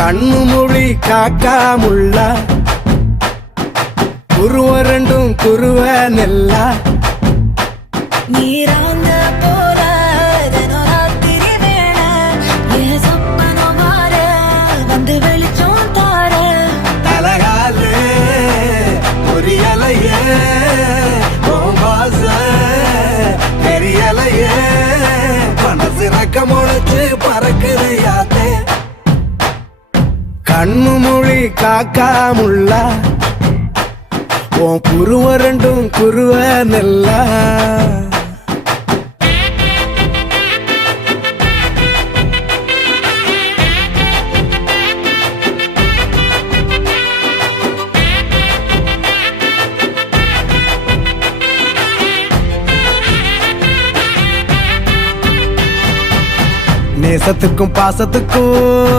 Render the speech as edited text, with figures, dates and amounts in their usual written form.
கண்ணு மொழி காக்காமுள்ள குருவ ரெண்டும் குருவ நெல்லா நீராங்க போல ராத்திரி வேண என் சொப்பனம் மாற வந்து வெளிச்சம் தார தலகாலே பொரியலையே வாச பெரியலையே மனசு ரக்க முளைச்சு பறக்குது யாத்தே கண்ணு மொழி காக்காமுள்ள உன் குருவ ரெண்டும் குருவ நெல்லா நேசத்துக்கும் பாசத்துக்கும்